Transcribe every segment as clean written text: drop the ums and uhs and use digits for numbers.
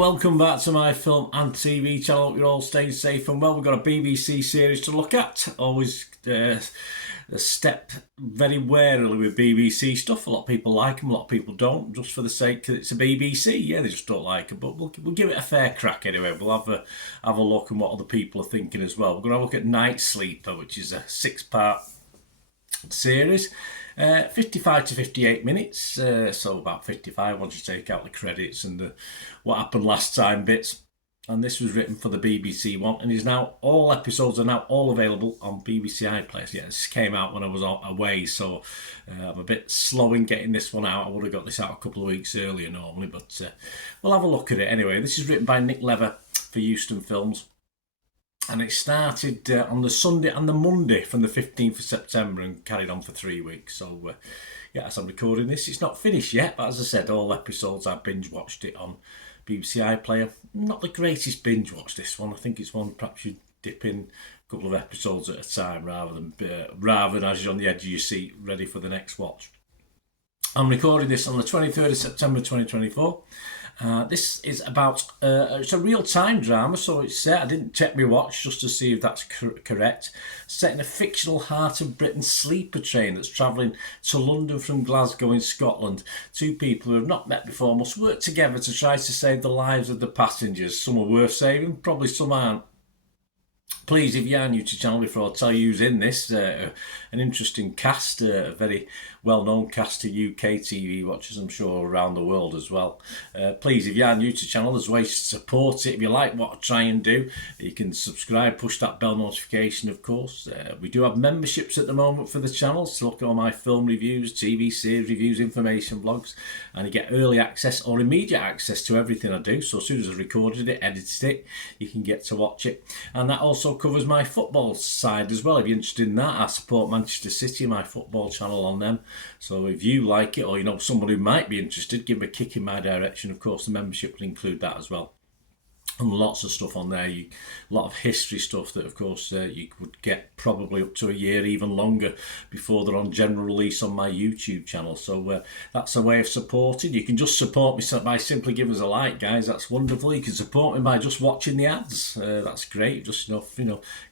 welcome back to my film and TV channel. Hope you're all staying safe and well. We've got a BBC series to look at. Always step very warily with BBC stuff. A lot of people like them, a lot of people don't, just for the sake that it's a BBC. Yeah, they just don't like them, but we'll give it a fair crack anyway. We'll have a look at what other people are thinking as well. We're going to look at Nightsleeper, which is a 6-part series. 55 to 58 minutes, so about 55 once you take out the credits and the what happened last time bits. And this was written for the BBC One, and all episodes are now all available on BBC iPlayer. Yeah, this came out when I was away, so I'm a bit slow in getting this one out. I would have got this out a couple of weeks earlier normally, but we'll have a look at it anyway. This is written by Nick Lever for Houston Films. And it started on the Sunday and the Monday from the 15th of September and carried on for 3 weeks. So, yeah, as I'm recording this, it's not finished yet. But as I said, all episodes, I binge-watched it on BBC iPlayer. Not the greatest binge-watch, this one. I think it's one perhaps you dip in a couple of episodes at a time rather than as you're on the edge of your seat, ready for the next watch. I'm recording this on the 23rd of September 2024. This is about, it's a real-time drama, so it's set, I didn't check my watch just to see if that's correct, set in a fictional heart of Britain sleeper train that's travelling to London from Glasgow in Scotland. Two people who have not met before must work together to try to save the lives of the passengers. Some are worth saving, probably some aren't. Please, if you are new to the channel, before I tell you who's in this, an interesting cast, a very well-known cast to UK TV watchers, I'm sure, around the world as well. Please, if you are new to the channel, there's ways to support it. If you like what I try and do, you can subscribe, push that bell notification, of course. We do have memberships at the moment for the channel, so look at all my film reviews, TV series reviews, information vlogs, and you get early access or immediate access to everything I do. So as soon as I've recorded it, edited it, you can get to watch it. And that also covers my football side as well. If you're interested in that, I support Manchester City, my football channel on them. So if you like it or you know someone who might be interested, give them a kick in my direction. Of course, the membership would include that as well. And lots of stuff on there, a lot of history stuff that of course you would get probably up to a year, even longer, before they're on general release on my YouTube channel. So that's a way of supporting. You can just support me by simply giving us a like, guys. That's wonderful. You can support me by just watching the ads. That's great. Just enough,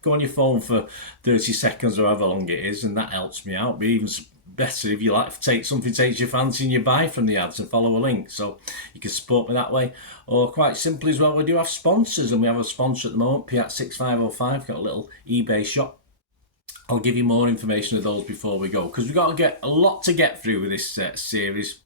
go on your phone for 30 seconds or however long it is, and that helps me out. But even better if you like to take something takes your fancy and you buy from the ads and follow a link, so you can support me that way. Or quite simply as well, we do have sponsors, and we have a sponsor at the moment, Piat6505, got a little eBay shop. I'll give you more information of those before we go, because we've got to get a lot to get through with this series,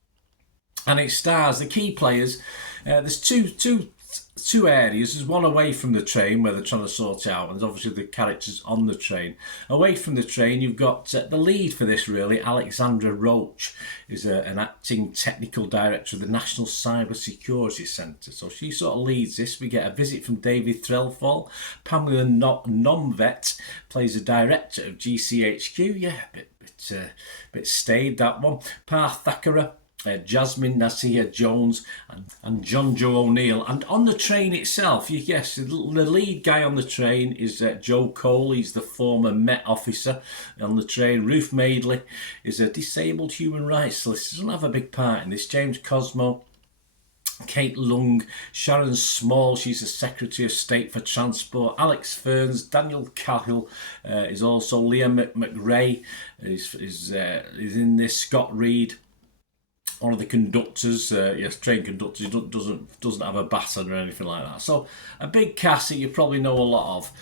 and it stars the key players. There's two areas. There's one away from the train where they're trying to sort out, and there's obviously the characters on the train. Away from the train, you've got the lead for this, really, Alexandra Roach, is an acting technical director of the National Cyber Security Centre. So she sort of leads this. We get a visit from David Threlfall. Pamela Nomvet plays the director of GCHQ. Yeah, a bit staid, that one. Parth Thakara, Jasmine Nasir Jones, and John Joe O'Neill. And on the train itself, you guess the lead guy on the train is Joe Cole. He's the former Met officer on the train. Ruth Madeley is a disabled human rights solicitor. Doesn't have a big part in this. James Cosmo, Kate Lung, Sharon Small, she's the Secretary of State for Transport. Alex Ferns, Daniel Cahill is also. Liam McRae is in this. Scott Reed, one of the conductors, yes, train conductors, doesn't have a baton or anything like that. So a big cast that you probably know a lot of.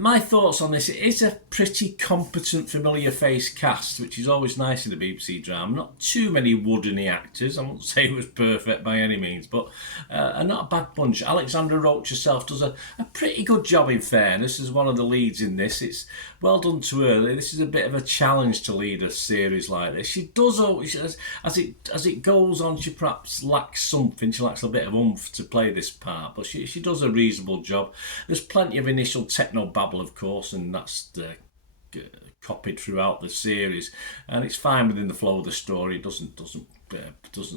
My thoughts on this: it is a pretty competent, familiar face cast, which is always nice in the BBC drama. Not too many woodeny actors. I won't say it was perfect by any means, but not a bad bunch. Alexandra Roach herself does a pretty good job, in fairness, as one of the leads in this. It's well done to her. This is a bit of a challenge to lead a series like this. She does always, as it goes on, she perhaps lacks something. She lacks a bit of oomph to play this part, but she does a reasonable job. There's plenty of initial techno babble, of course, and that's copied throughout the series, and it's fine within the flow of the story. It doesn't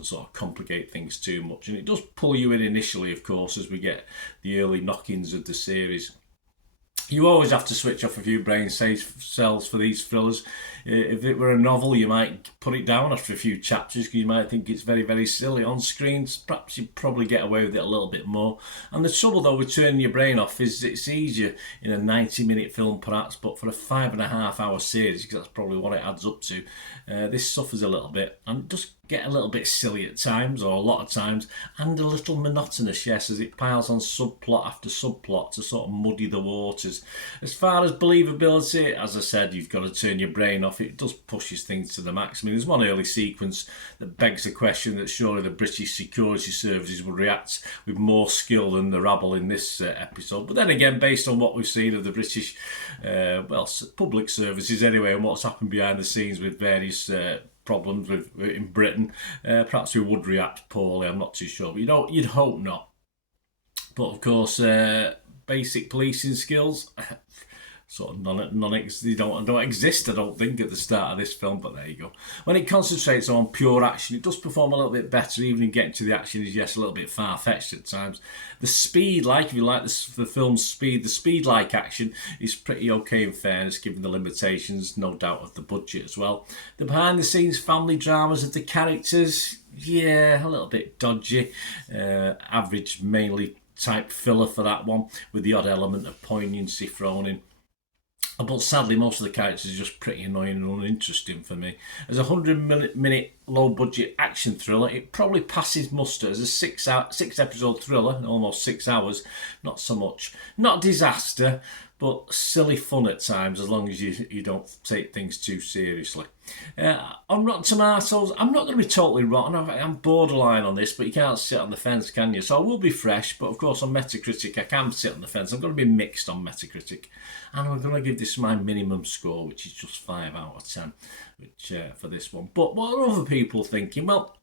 sort of complicate things too much, and it does pull you in initially, of course, as we get the early knockings of the series. You always have to switch off a few brain cells for these thrillers. If it were a novel, you might put it down after a few chapters because you might think it's very, very silly. On screen, perhaps you'd probably get away with it a little bit more. And the trouble, though, with turning your brain off is it's easier in a 90-minute film, perhaps, but for a 5.5-hour series, because that's probably what it adds up to, this suffers a little bit and does get a little bit silly at times, or a lot of times, and a little monotonous, yes, as it piles on subplot after subplot to sort of muddy the waters. As far as believability, as I said, you've got to turn your brain off. It does pushes things to the max. I mean, there's one early sequence that begs the question that surely the British security services would react with more skill than the rabble in this episode. But then again, based on what we've seen of the British, public services anyway, and what's happened behind the scenes with various problems in Britain, perhaps we would react poorly. I'm not too sure, but you'd hope not. But of course, basic policing skills sort of they don't exist, I don't think, at the start of this film, but there you go. When it concentrates on pure action, it does perform a little bit better, even in getting to the action is, yes, a little bit far-fetched at times. The speed, if you like the film's speed, the speed-like action is pretty okay in fairness, given the limitations, no doubt, of the budget as well. The behind-the-scenes family dramas of the characters, yeah, a little bit dodgy. Average, mainly type filler for that one, with the odd element of poignancy thrown in. But sadly, most of the characters are just pretty annoying and uninteresting for me. As a 100-minute low-budget action thriller, it probably passes muster. As a six-episode thriller, almost 6 hours, not so much. Not disaster, but silly fun at times, as long as you don't take things too seriously. On Rotten Tomatoes, I'm not going to be totally rotten. I'm borderline on this, but you can't sit on the fence, can you? So I will be fresh, but of course on Metacritic I can sit on the fence. I'm going to be mixed on Metacritic, and I'm going to give this my minimum score, which is just 5 out of 10, which for this one. But what are other people thinking? Well,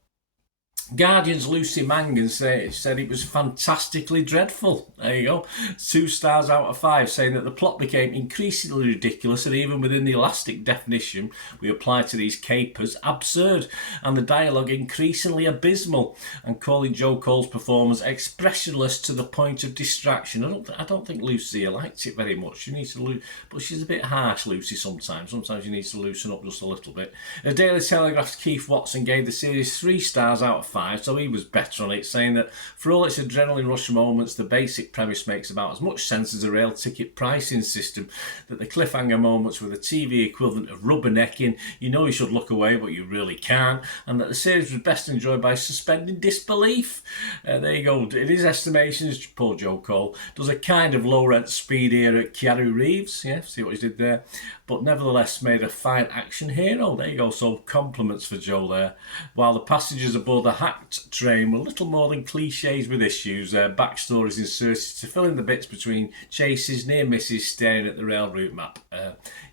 Guardian's Lucy Mangan said it was fantastically dreadful. There you go. 2 stars out of 5, saying that the plot became increasingly ridiculous and even within the elastic definition we apply to these capers, absurd, and the dialogue increasingly abysmal, and calling Joe Cole's performance expressionless to the point of distraction. I don't think Lucy liked it very much. She needs to but she's a bit harsh, Lucy, sometimes. Sometimes she needs to loosen up just a little bit. The Daily Telegraph's Keith Watson gave the series 3 stars out of 5, so he was better on it, saying that for all its adrenaline rush moments, the basic premise makes about as much sense as a rail ticket pricing system, that the cliffhanger moments were the TV equivalent of rubbernecking, you should look away but you really can't, and that the series was best enjoyed by suspending disbelief. There you go. In his estimations, poor Joe Cole does a kind of low-rent speed era at Keanu Reeves, yeah, see what he did there, but nevertheless made a fine action hero. There you go, so compliments for Joe there. While the passengers aboard the hacked train were little more than cliches with issues, backstories inserted to fill in the bits between chases, near misses, staring at the rail route map.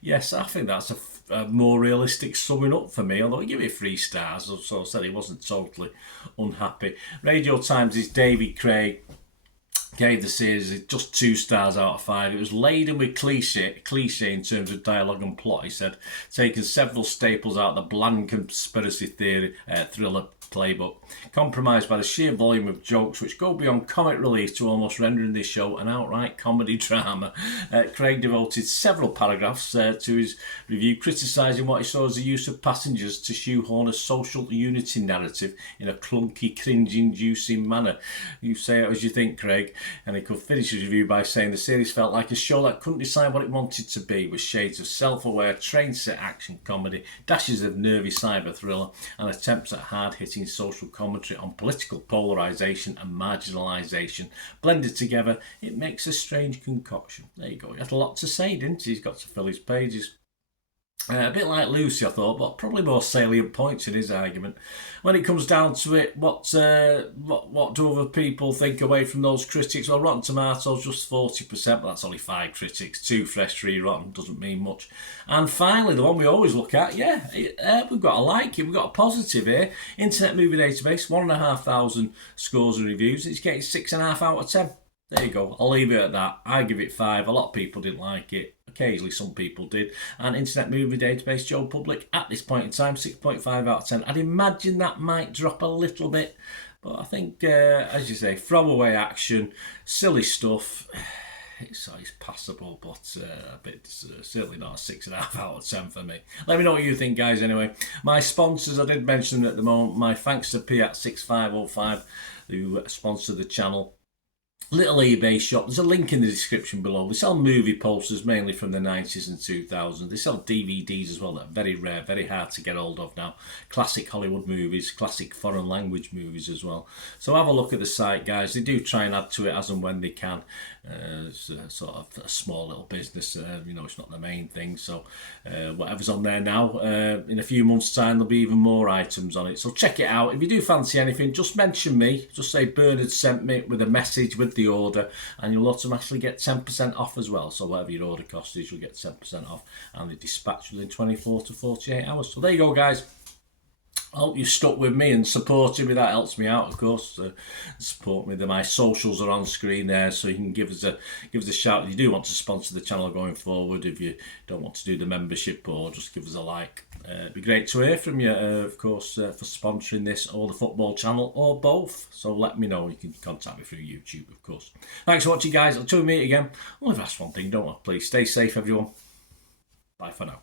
Yes, I think that's a more realistic summing up for me, although I give it 3 stars, so I said he wasn't totally unhappy. Radio Times' David Craig gave the series just 2 stars out of 5. It was laden with cliche in terms of dialogue and plot, he said, taking several staples out of the bland conspiracy theory thriller playbook, compromised by the sheer volume of jokes which go beyond comic relief to almost rendering this show an outright comedy drama. Craig devoted several paragraphs to his review, criticising what he saw as the use of passengers to shoehorn a social unity narrative in a clunky, cringe-inducing manner. You say it as you think, Craig. And he could finish his review by saying the series felt like a show that couldn't decide what it wanted to be, with shades of self-aware, train-set action comedy, dashes of nervy cyber thriller, and attempts at hard-hitting social commentary on political polarisation and marginalisation. Blended together, it makes a strange concoction. There you go. He had a lot to say, didn't he? He's got to fill his pages. A bit like Lucy, I thought, but probably more salient points in his argument. When it comes down to it, what do other people think away from those critics? Well, Rotten Tomatoes just 40%, but that's only 5 critics. 2 fresh, 3 rotten, doesn't mean much. And finally, the one we always look at, we've got a like it, we've got a positive here. Internet Movie Database, 1,500 scores and reviews. It's getting 6.5 out of 10. There you go. I'll leave it at that. I give it 5. A lot of people didn't like it. Occasionally some people did. And Internet Movie Database, Joe Public, at this point in time, 6.5 out of 10. I'd imagine that might drop a little bit. But I think, as you say, throwaway action, silly stuff. it's passable, but a bit certainly not a 6.5 out of 10 for me. Let me know what you think, guys. Anyway, my sponsors, I did mention them at the moment. My thanks to Piat6505 who sponsor the channel. Little eBay shop. There's a link in the description below. They sell movie posters mainly from the 90s and 2000s. They sell DVDs as well that are very rare, very hard to get hold of now. Classic Hollywood movies, classic foreign language movies as well. So have a look at the site, guys. They do try and add to it as and when they can. It's a sort of a small little business. It's not the main thing. So whatever's on there now, in a few months' time, there'll be even more items on it. So check it out. If you do fancy anything, just mention me. Just say Bernard sent me with a message with the order, and you'll automatically get 10% off as well. So whatever your order cost is, you'll get 10% off, and they dispatch within 24 to 48 hours. So there you go, guys. I hope you've stuck with me and supported me. That helps me out, of course. Support me. My socials are on screen there, so you can give us a shout if you do want to sponsor the channel going forward. If you don't want to do the membership, or just give us a like. It'd be great to hear from you, of course, for sponsoring this or the football channel, or both. So let me know. You can contact me through YouTube, of course. Thanks for watching, guys. Until we meet again, I'll only ask one thing, don't I? Please stay safe, everyone. Bye for now.